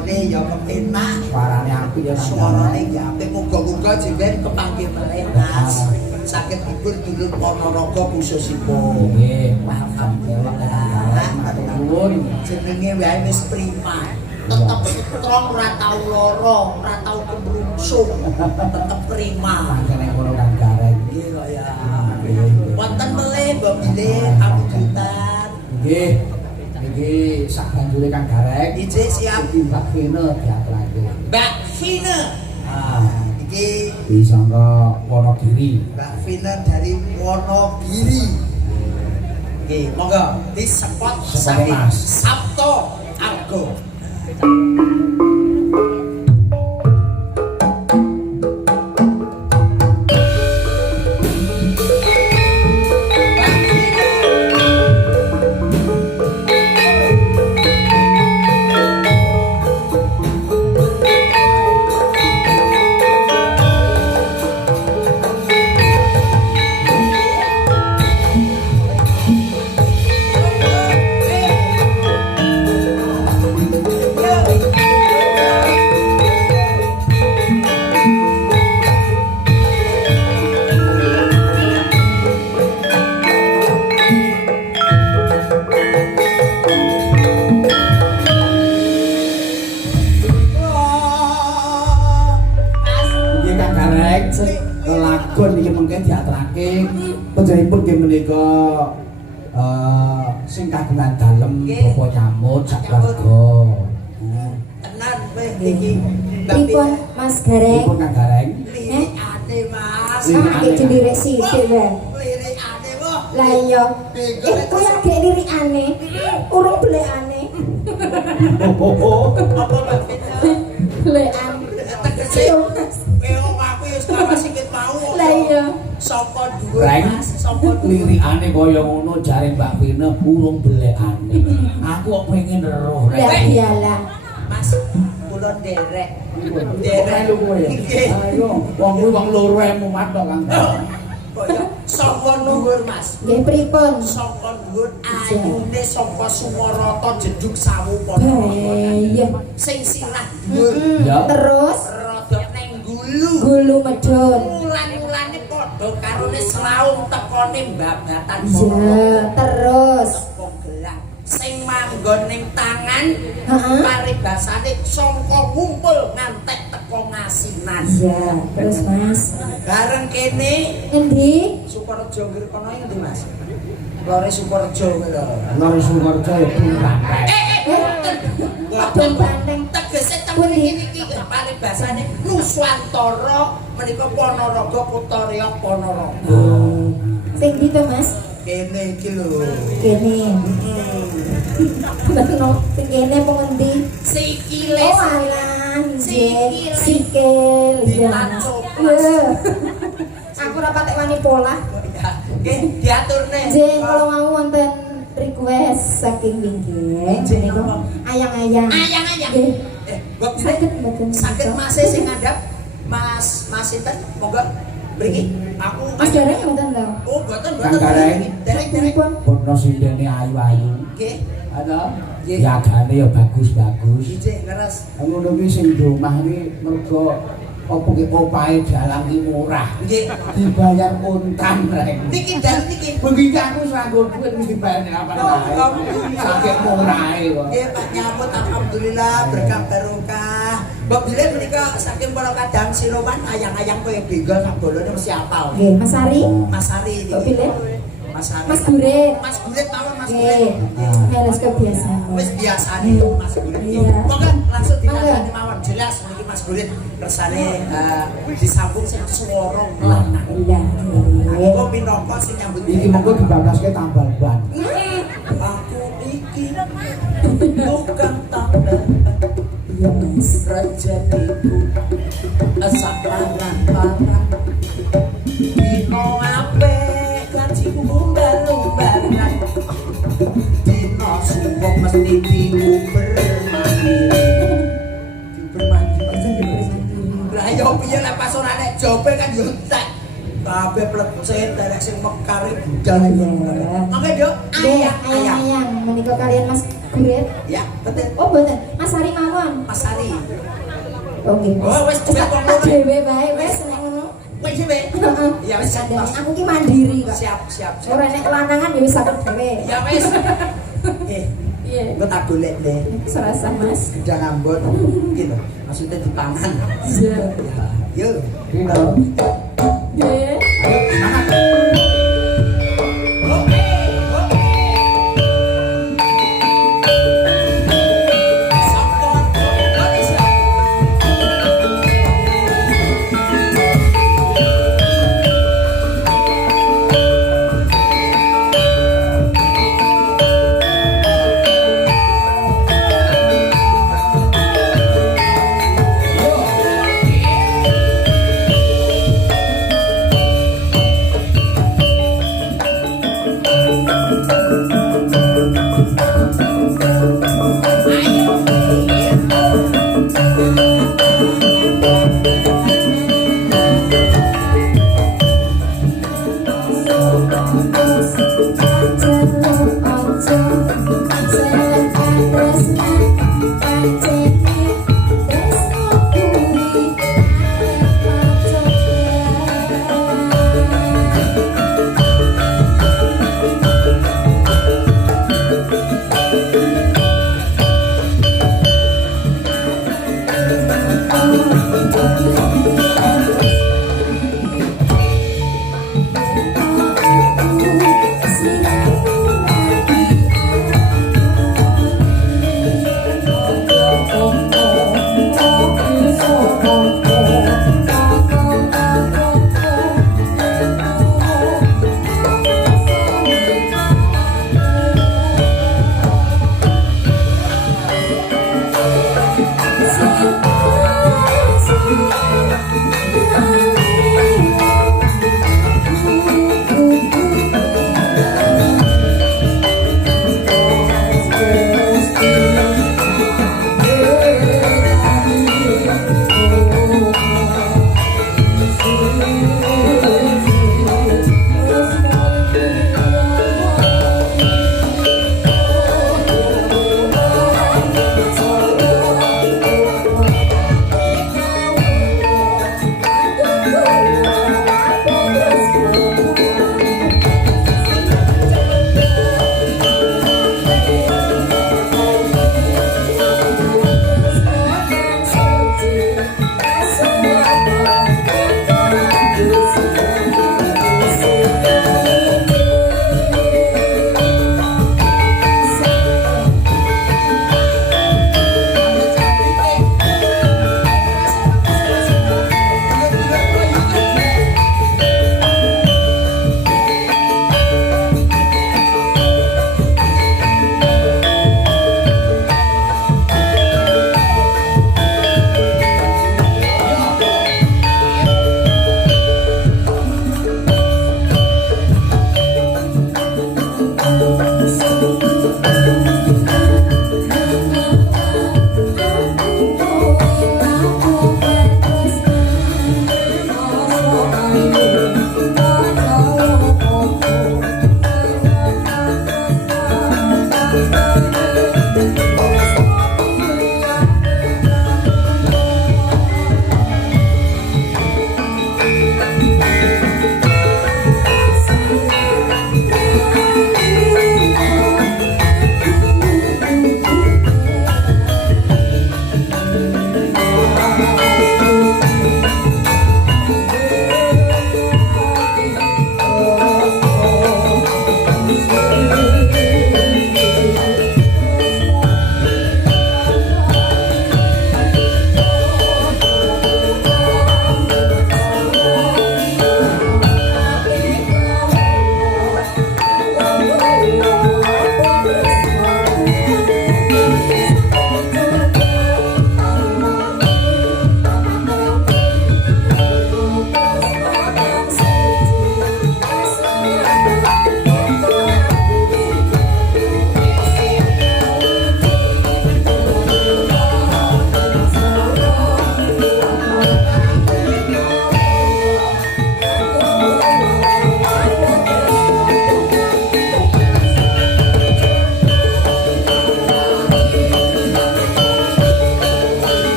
suarane ya kepenak. Suarane apik ya. Suarane ya apik muga-muga jenengan kepanggih malih Mas. Saged hibur dulur Ponorogo khususipun. Nggih, alhamdulillah. Matur nuwun. Jenenge wae wis prima. Tetep strong, ora tau lara, ora tau kebrungsung. Tetep prima. Mangkene ngono Kang Gareng. Nggih kok ya. Wonten melih Mbok Bilih pamujhutan. Nggih. Niki sak banjure Kang Gareng. Ijik siap. Iki Mbak Vina diaturake. Mbak Vina. Iki disangka Wonogiri. Mbak Vina dari Wonogiri. Oke, monggo disepot saking Sabto Argo. Lagon iki mengke diaturake panjenenganipun nggih menika sing kagungan dalem Bapak Nyamut sak keluarga. Tenan kowe iki Pripun Mas Gareng? Pripun Kang Gareng? Lirikane Mas. Nggih dilirik sithik wae. Lirikane wah. Lah iya. Kowe lagi lirikane. Urung blekane. Apa Mbak Vina? Blekan. Tegese aku wis karo sikit mau. Lah iya. Sapa dhuwur Reng, Mas? Sapa lirikane kaya ngono jare Mbak Vina burung belekane. Aku kok pengen roh Lah Reng. iyalah. Mas, kula nderek. Nderek lho kowe. Ayo, wong kuwi wong loro mumat kok Kang. Kaya sapa dhuwur Mas? Nggih pripun? Saka dhuwur ayune saka Sumarata jedug sawu padha. Iya. Sing sirah dhuwur. Ya. Terus Rada ning gulu. gulu medun. Ulan-ulane padha karone selaung tekone mbabatan. Iya, terus Teko gelang sing manggon ning tangan. Heeh. Paribasane sangka ngumpul ngantek teko ngasinan. Iya, terus Mas. Bareng kene Endi? Sukorejo Ngirkono ngendi Mas? Lore Sukorejo kuwi lho. Loro Sumarjo ya banteng. Padha banteng. Tegese temen iki paribasane Nuswantara menika Ponorogo kutha Riok Ponorogo. Sing ndi to Mas? Kene iki lho. Kene. Betul, sing kene apa ngendi? Sikile. Oh alah, Sikil. sikil. Iya. Ditancuk. Iya. Aku ora patek wani pola. Nggih, diaturne. Jeng kalau mau wonten request saking wingi. Menika ayang-ayang. Ayang-ayang. Nggih. Mbok Saged mboten. sakit Mas sing ngandhap. Mas sinten? Monggo mriki. Aku Mas Gareng mboten lho. Oh, boten Kang Gareng. Derek. Pripun? Bono sindene ayu-ayu. Nggih. Ada? Nggih. Yagane ya bagus-bagus. Ijik ngeres. Ngono kuwi sing di omah iki mergo apa ki opahe dalang ki murah. Nggih. Dibayar untan rek. Niki dal niki. Begitu aku nganggo duit mesti bayar apa wae. Saking murahe kok. Nggih, Pak Nyamut alhamdulillah berkah barokah. Mbok Bilih menika saking para kadang sirowan ayang-ayang kowe benggal sak bolone mesti apal. Nggih, Mas Ari. Mas Ari niki. Mbok Bilih. Mas Ari. Mas Gurit. Mas Gurit mawon Mas Nggih. Gurit. Harus kebiasaan. Wis biasane Mas Gurit. Iya. Monggo langsung ditandani mawon jelas niki Mas Gurit kersane disambung sing swara lanang. Iya. Aku minangka sing nyambut Iki monggo dibablaske tambal ban. aku iki bukan tanda Iya, Mas. rejeniku asak parang-parang dino ape kaciku lumbar-lumbaran dino suwok mesti diuber-mandi lah ya piye lek pas ora nek jobe kan yo entek kabeh plecet derek sing mekar budal mangke yo ayang-ayang Ayang menika kalian Mas Gurit. ya betul Oh, boten. Mas Ari mawon. Mas Ari Oh nggih Mas. Oh, wis duwe wong Tak loro. dhewe bae wis nek ngono. Wis dhewe. Heeh. Ya wis Sadane Mas. aku ki mandiri kok. Siap, siap. siap. Ora nek lanangan ya wis aku dhewe. Ya wis. Iya. Engko tak golek deh. Serasa Mas. Gedang ambon gitu. Maksudnya dipangan. Iya. Yo. Pino. Nggih. Ayo semangat. Oke, oke. Sampun Indonesia. Yo.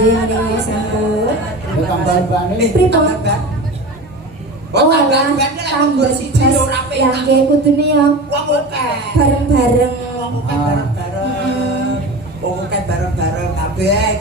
Nggih menika sampun. tambah bane. Pripun? Oh, tambah ban lek nggo siji yo ora Ya penak. nggih kudune ya Wong akeh. bareng-bareng. Wong akeh bareng-bareng. Wong akeh bareng-bareng kabeh.